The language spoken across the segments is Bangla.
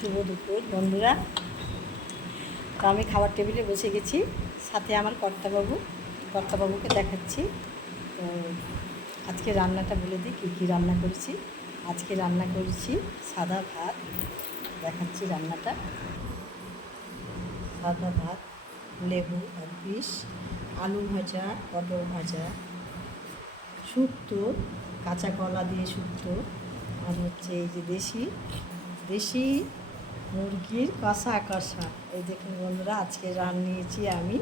শুভ দুপুর, বন্ধুরা। তো আমি খাবার টেবিলে বসে গেছি। সাথে আমার কর্তাবাবু, কর্তাবাবুকে দেখাচ্ছি। তো আজকে রান্নাটা বলে দিই, কী কী রান্না করেছি। আজকে রান্না করেছি সাদা ভাত। দেখাচ্ছি রান্নাটা। সাদা ভাত, লেবু আর পিস আলু ভাজা, পটল ভাজা, শুক্তো, কাঁচা কলা দিয়ে শুক্তো, আর হচ্ছে এই যে দেশি দেশি মুরগির কষা কষা। এই দেখুন বন্ধুরা, আজকে রান নিয়েছি আমি।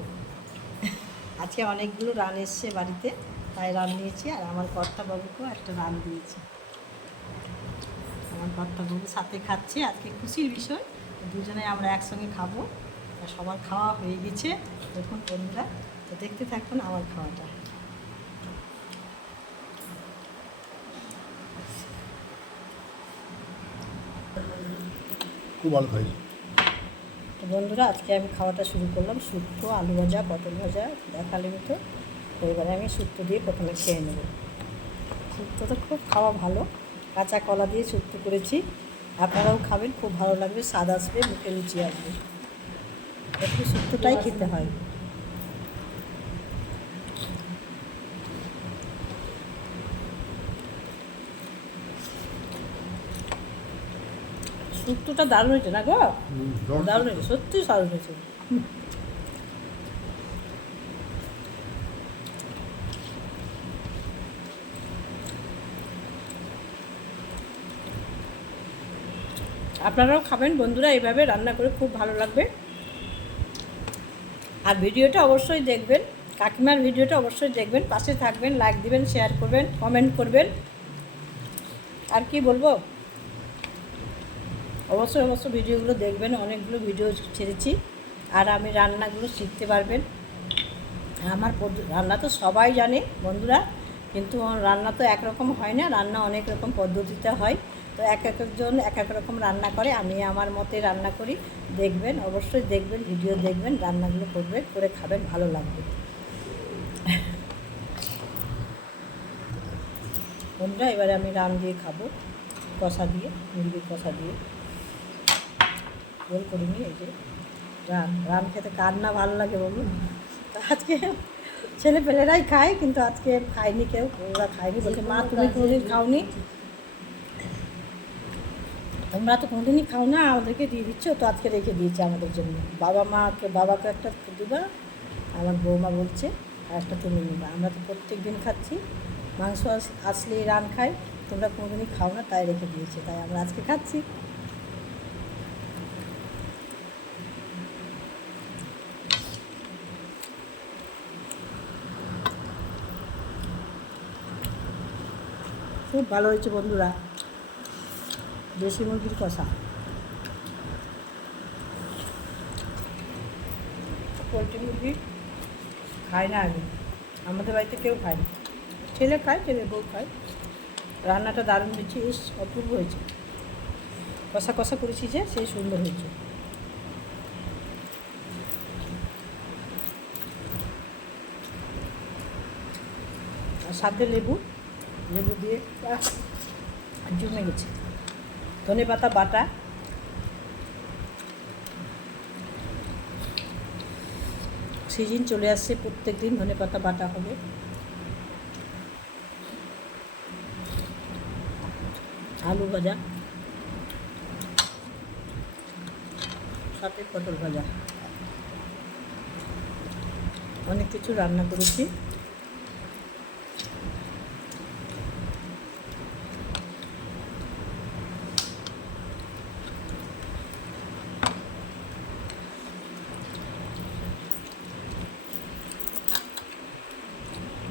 আজকে অনেকগুলো রান এসছে বাড়িতে, তাই রান নিয়েছি আর আমার কর্তাবাবুকেও একটা রান দিয়েছি। আমার কর্তাবাবু সাথে খাচ্ছে। আজকে খুশির বিষয়, দুজনে আমরা একসঙ্গে খাব। আর সবার খাওয়া হয়ে গেছে। দেখুন বন্ধুরা, তো দেখতে থাকুন আমার খাওয়াটা। খুব ভালো খাই তো বন্ধুরা, আজকে আমি খাওয়াটা শুরু করলাম শুক্তো, আলু ভাজা, পটল ভাজা দেখালে মতো তো এবারে আমি শুক্তো দিয়ে প্রথমে খেয়ে নেব। শুক্তো তো খুব খাওয়া ভালো। কাঁচা কলা দিয়ে শুক্তো করেছি। আপনারাও খাবেন, খুব ভালো লাগবে, স্বাদ আসবে, মুখে রুচি আসবে। একটু শুক্তোটাই খেতে হয়। শুক্তোটা দারুণ হয়েছে না গো? দারুণ হয়েছে। সত্যি দারুণ হয়েছে। আপনারাও খাবেন বন্ধুরা এইভাবে রান্না করে খুব ভালো লাগবে। আর ভিডিওটা অবশ্যই দেখবেন কাকিমার ভিডিওটা অবশ্যই দেখবেন পাশে থাকবেন লাইক দিবেন শেয়ার করবেন কমেন্ট করবেন। আর কি বলব? অবশ্যই অবশ্যই ভিডিওগুলো দেখবেন, অনেকগুলো ভিডিও ছেড়েছি। আর আমি রান্নাগুলো শিখতে পারবেন। আমার রান্না তো সবাই জানে বন্ধুরা, কিন্তু রান্না তো একরকম হয় না, রান্না অনেক রকম পদ্ধতিতে হয়। তো এক একজন এক এক রকম রান্না করে, আমি আমার মতে রান্না করি। দেখবেন, অবশ্যই দেখবেন, ভিডিও দেখবেন, রান্নাগুলো করবেন, করে খাবেন, ভালো লাগবে। বন্ধুরা, এবারে আমি রান দিয়ে খাব, কষা দিয়ে, মুরগির কষা দিয়ে। গোল করিনি, এই যে রান রান খেতে কার না ভালো লাগে বলুন? তো আজকে ছেলে পেলেরাই খায়, কিন্তু আজকে খায়নি কেউ, ওরা খায়নি বলছে, মা, তুমি কোনোদিন খাওনি? তোমরা তো কোনোদিনই খাও না, আমাদেরকে দিয়ে দিচ্ছ, তো আজকে রেখে দিয়েছে আমাদের জন্য। বাবা মাকে, বাবাকে একটা দিবা, আমার বৌমা বলছে, আর একটা তুমি নিবা। আমরা তো প্রত্যেক দিন খাচ্ছি, মাংস আস- আসলেই রান খাই তোমরা কোনোদিনই খাও না, তাই রেখে দিয়েছে, তাই আমরা আজকে খাচ্ছি। খুব ভালো হয়েছে বন্ধুরা। দেশি মুরগির কষা। পোলট্রি মুরগি খায় না আগে। আমাদের বাড়িতে কেউ খায় না। ছেলে খায়, ছেলে বউ খায়। রান্নাটা দারুণ হয়েছে, ইস, অপূর্ব হয়েছে। কষা কষা করেছি যে, সেই সুন্দর হয়েছে। আর সাথে লেবু। লেবু দিয়ে। জমে গেছে। ধনে পাতা, বাটা। সিজন চলে আসছে, প্রত্যেক দিন ধনে পাতা, বাটা হবে। আলু ভাজা। সাথে পটল ভাজা। অনেক কিছু রান্না করেছি।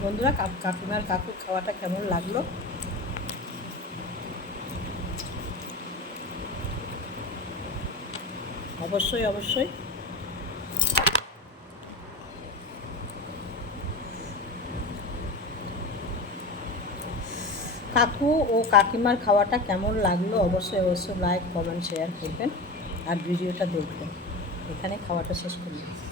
বন্ধুরা কাকিমার কাকুর খাওয়াটা কেমন লাগল? অবশ্যই অবশ্যই। কাকু ও কাকিমার খাওয়াটা কেমন লাগল? অবশ্যই অবশ্যই লাইক কমেন্ট শেয়ার করবেন। আর ভিডিওটা দেখবেন। এখানে খাওয়াটা শেষ করবেন